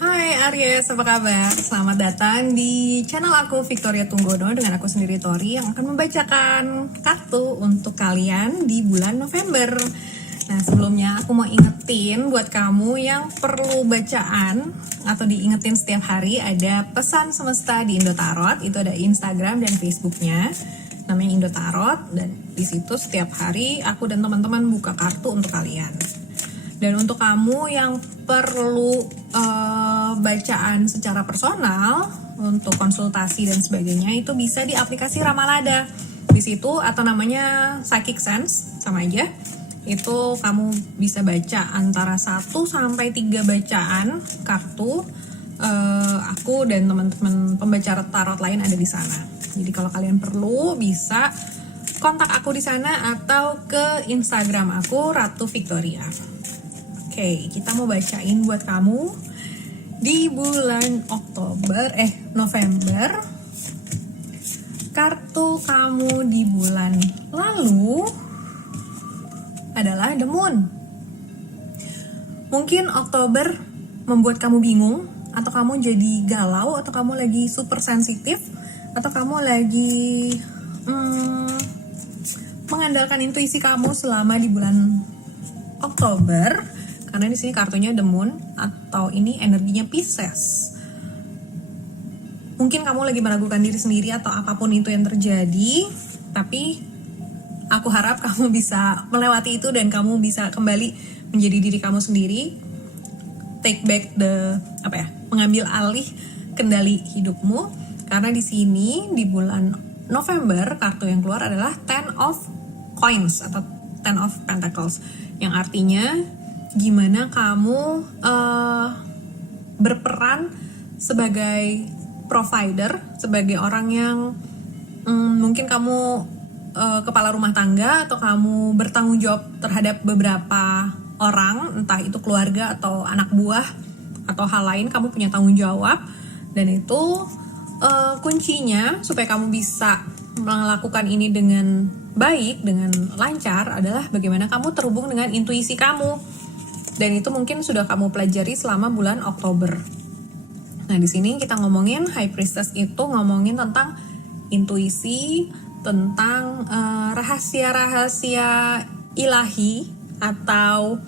Hai Aries, apa kabar? Selamat datang di channel aku Victoria Tunggono dengan aku sendiri Tori yang akan membacakan kartu untuk kalian di bulan November. Nah sebelumnya aku mau ingetin buat kamu yang perlu bacaan atau diingetin setiap hari, ada pesan semesta di Indo Tarot. Itu ada Instagram dan Facebooknya, namanya Indo Tarot, dan di situ setiap hari aku dan teman-teman buka kartu untuk kalian. Dan untuk kamu yang perlu bacaan secara personal untuk konsultasi dan sebagainya, itu bisa di aplikasi Ramalada. Di situ atau namanya Psychic Sense, sama aja. Itu kamu bisa baca antara 1 sampai 3 bacaan kartu. Aku dan teman-teman pembaca tarot lain ada di sana. Jadi kalau kalian perlu bisa kontak aku di sana atau ke Instagram aku Ratu Victoria. Oke, kita mau bacain buat kamu di bulan November. Kartu kamu di bulan lalu adalah The Moon. Mungkin Oktober membuat kamu bingung, atau kamu jadi galau, atau kamu lagi super sensitif, atau kamu lagi mengandalkan intuisi kamu selama di bulan Oktober. Karena di sini kartunya The Moon, atau ini energinya Pisces. Mungkin kamu lagi meragukan diri sendiri atau apapun itu yang terjadi, tapi aku harap kamu bisa melewati itu dan kamu bisa kembali menjadi diri kamu sendiri. Take back mengambil alih kendali hidupmu. Karena di sini di bulan November kartu yang keluar adalah Ten of Coins atau Ten of Pentacles, yang artinya gimana kamu berperan sebagai provider, sebagai orang yang mungkin kamu kepala rumah tangga, atau kamu bertanggung jawab terhadap beberapa orang, entah itu keluarga atau anak buah atau hal lain. Kamu punya tanggung jawab, dan itu kuncinya supaya kamu bisa melakukan ini dengan baik, dengan lancar, adalah bagaimana kamu terhubung dengan intuisi kamu. Dan itu mungkin sudah kamu pelajari selama bulan Oktober. Nah, di sini kita ngomongin High Priestess, itu ngomongin tentang intuisi, tentang rahasia-rahasia ilahi, atau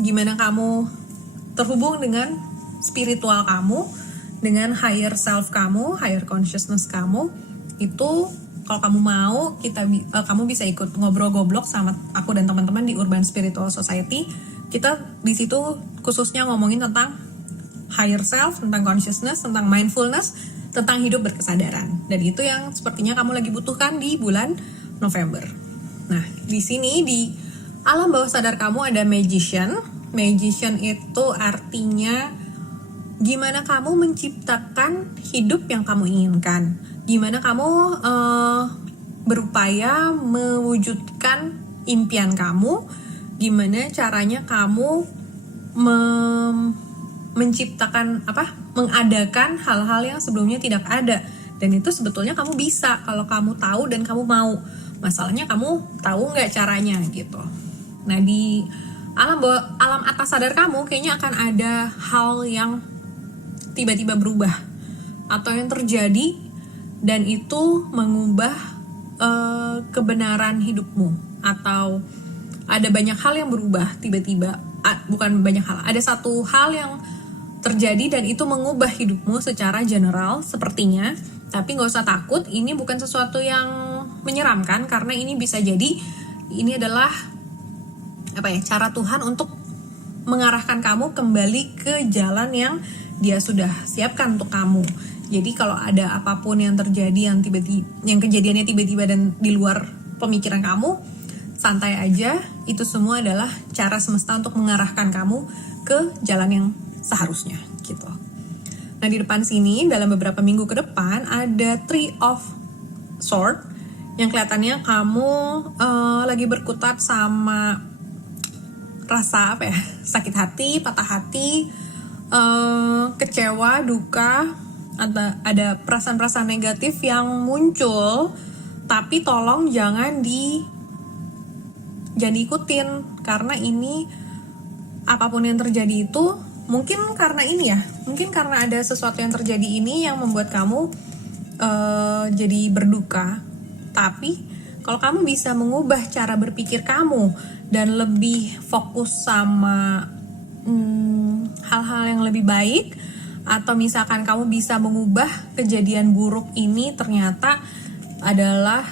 gimana kamu terhubung dengan spiritual kamu, dengan higher self kamu, higher consciousness kamu. Itu kalau kamu mau, kamu bisa ikut ngobrol-goblok sama aku dan teman-teman di Urban Spiritual Society. Kita di situ khususnya ngomongin tentang higher self, tentang consciousness, tentang mindfulness, tentang hidup berkesadaran. Dan itu yang sepertinya kamu lagi butuhkan di bulan November. Nah, di sini di alam bawah sadar kamu ada Magician. Magician itu artinya gimana kamu menciptakan hidup yang kamu inginkan. Gimana kamu berupaya mewujudkan impian kamu, gimana caranya kamu mengadakan hal-hal yang sebelumnya tidak ada. Dan itu sebetulnya kamu bisa kalau kamu tahu dan kamu mau. Masalahnya kamu tahu nggak caranya gitu. Nah, di alam atas sadar kamu kayaknya akan ada hal yang tiba-tiba berubah atau yang terjadi, dan itu mengubah kebenaran hidupmu, atau ada banyak hal yang berubah tiba-tiba. Bukan banyak hal, ada satu hal yang terjadi dan itu mengubah hidupmu secara general sepertinya. Tapi gak usah takut, ini bukan sesuatu yang menyeramkan, karena ini bisa jadi ini adalah cara Tuhan untuk mengarahkan kamu kembali ke jalan yang Dia sudah siapkan untuk kamu. Jadi kalau ada apapun yang terjadi yang kejadiannya tiba-tiba dan di luar pemikiran kamu, santai aja. Itu semua adalah cara semesta untuk mengarahkan kamu ke jalan yang seharusnya gitu. Nah, di depan sini dalam beberapa minggu ke depan ada Three of Swords, yang kelihatannya kamu lagi berkutat sama rasa sakit hati, patah hati, kecewa, duka, ada perasaan-perasaan negatif yang muncul. Tapi tolong jangan diikutin, karena ini apapun yang terjadi itu mungkin karena ini ya, mungkin karena ada sesuatu yang terjadi ini yang membuat kamu jadi berduka. Tapi kalau kamu bisa mengubah cara berpikir kamu dan lebih fokus sama hal-hal yang lebih baik, atau misalkan kamu bisa mengubah kejadian buruk ini ternyata adalah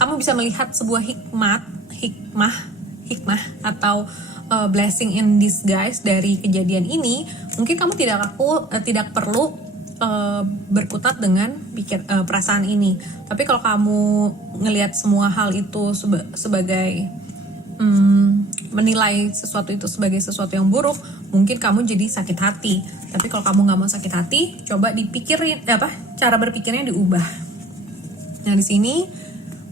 kamu bisa melihat sebuah hikmah atau blessing in disguise dari kejadian ini, mungkin kamu tidak perlu berkutat dengan perasaan ini. Tapi kalau kamu ngelihat semua hal itu sebagai menilai sesuatu itu sebagai sesuatu yang buruk, mungkin kamu jadi sakit hati. Tapi kalau kamu nggak mau sakit hati, coba dipikirin cara berpikirnya diubah. Nah, di sini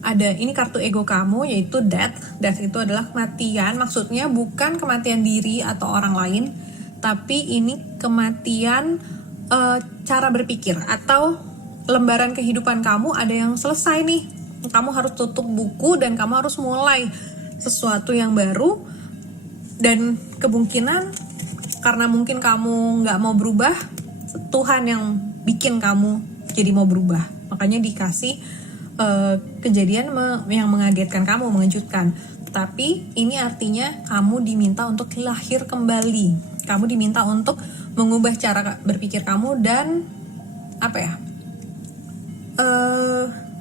ada ini kartu ego kamu, yaitu death. Death itu adalah kematian. Maksudnya bukan kematian diri atau orang lain, tapi ini kematian cara berpikir atau lembaran kehidupan kamu ada yang selesai nih. Kamu harus tutup buku dan kamu harus mulai sesuatu yang baru. Dan kemungkinan karena mungkin kamu nggak mau berubah, Tuhan yang bikin kamu jadi mau berubah. Makanya dikasih kejadian yang mengagetkan kamu, mengejutkan. Tapi ini artinya kamu diminta untuk lahir kembali. Kamu diminta untuk mengubah cara berpikir kamu dan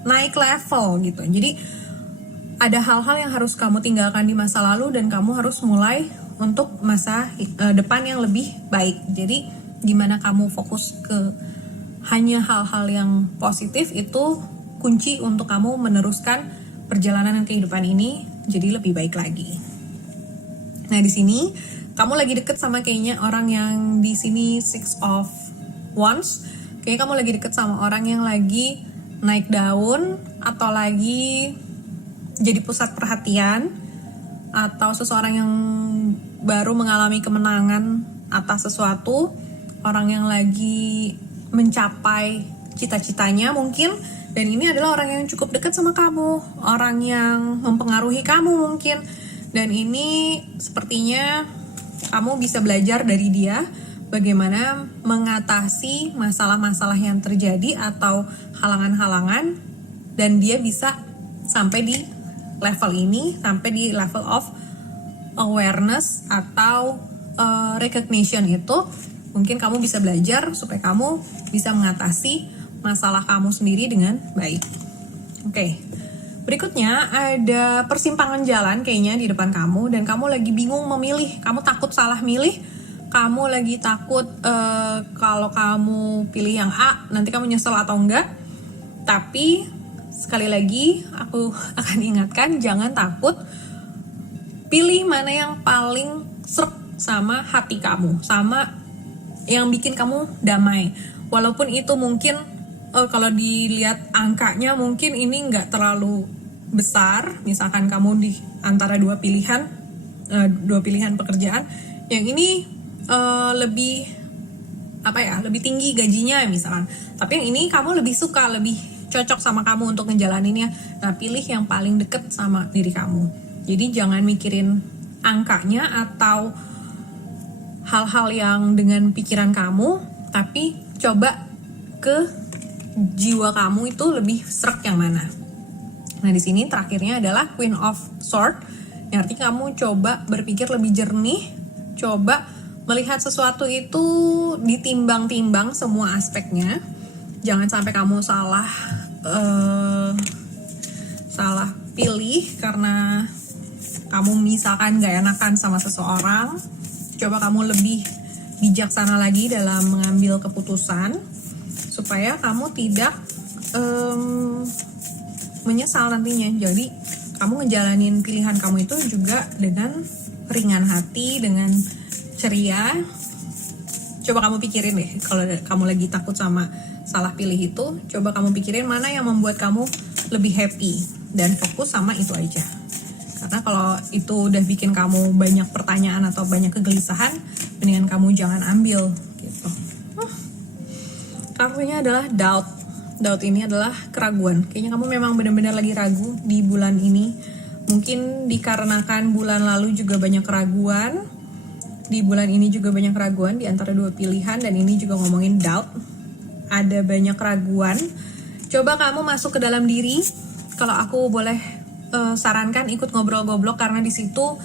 naik level gitu. Jadi ada hal-hal yang harus kamu tinggalkan di masa lalu dan kamu harus mulai untuk masa depan yang lebih baik. Jadi gimana kamu fokus ke hanya hal-hal yang positif, itu kunci untuk kamu meneruskan perjalanan kehidupan ini jadi lebih baik lagi. Nah, di sini kamu lagi deket sama kayaknya orang yang di sini Six of Wands. Kayaknya kamu lagi deket sama orang yang lagi naik daun atau lagi jadi pusat perhatian, atau seseorang yang baru mengalami kemenangan atas sesuatu, orang yang lagi mencapai cita-citanya mungkin. Dan ini adalah orang yang cukup dekat sama kamu, orang yang mempengaruhi kamu mungkin. Dan ini sepertinya kamu bisa belajar dari dia bagaimana mengatasi masalah-masalah yang terjadi atau halangan-halangan, dan dia bisa sampai di level ini, sampai di level of awareness atau recognition. Itu mungkin kamu bisa belajar supaya kamu bisa mengatasi masalah kamu sendiri dengan baik. Oke. Berikutnya ada persimpangan jalan kayaknya di depan kamu, dan kamu lagi bingung memilih. Kamu takut salah milih. Kamu lagi takut kalau kamu pilih yang A nanti kamu nyesel atau enggak. Tapi sekali lagi aku akan ingatkan, jangan takut. Pilih mana yang paling srek sama hati kamu, sama yang bikin kamu damai. Walaupun itu mungkin kalau dilihat angkanya mungkin ini nggak terlalu besar. Misalkan kamu di antara dua pilihan pekerjaan, yang ini lebih lebih tinggi gajinya misalkan, tapi yang ini kamu lebih suka, lebih cocok sama kamu untuk ngejalaninnya. Nah, pilih yang paling deket sama diri kamu. Jadi jangan mikirin angkanya atau hal-hal yang dengan pikiran kamu, tapi coba ke jiwa kamu itu lebih srek yang mana. Nah, di sini terakhirnya adalah Queen of Swords, yang artinya kamu coba berpikir lebih jernih, coba melihat sesuatu itu ditimbang-timbang semua aspeknya. Jangan sampai kamu salah pilih karena kamu misalkan gak enakan sama seseorang. Coba kamu lebih bijaksana lagi dalam mengambil keputusan supaya kamu tidak menyesal nantinya. Jadi kamu ngejalanin pilihan kamu itu juga dengan ringan hati, dengan ceria. Coba kamu pikirin deh, kalau kamu lagi takut sama salah pilih itu, coba kamu pikirin mana yang membuat kamu lebih happy dan fokus sama itu aja. Karena kalau itu udah bikin kamu banyak pertanyaan atau banyak kegelisahan, mendingan kamu jangan ambil gitu. Kartunya adalah doubt. Doubt ini adalah keraguan. Kayaknya kamu memang benar-benar lagi ragu di bulan ini. Mungkin dikarenakan bulan lalu juga banyak keraguan. di bulan ini juga banyak keraguan di antara dua pilihan, dan ini juga ngomongin doubt. Ada banyak keraguan. Coba kamu masuk ke dalam diri. Kalau aku boleh sarankan, ikut ngobrol goblok, karena di situ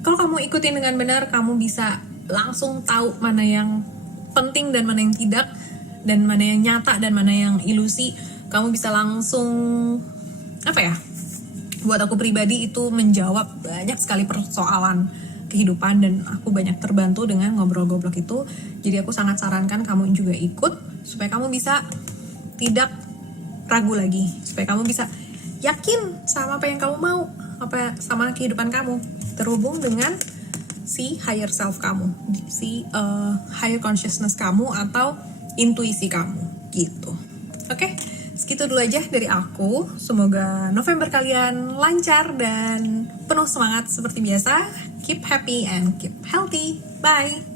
kalau kamu ikutin dengan benar, kamu bisa langsung tahu mana yang penting dan mana yang tidak, dan mana yang nyata dan mana yang ilusi. Kamu bisa langsung buat aku pribadi itu menjawab banyak sekali persoalan kehidupan, dan aku banyak terbantu dengan ngobrol goblok itu. Jadi aku sangat sarankan kamu juga ikut, supaya kamu bisa tidak ragu lagi, supaya kamu bisa yakin sama apa yang kamu mau, sama kehidupan kamu, terhubung dengan si higher self kamu, si higher consciousness kamu atau intuisi kamu gitu. Oke? Segitu dulu aja dari aku. Semoga November kalian lancar dan penuh semangat seperti biasa. Keep happy and keep healthy. Bye!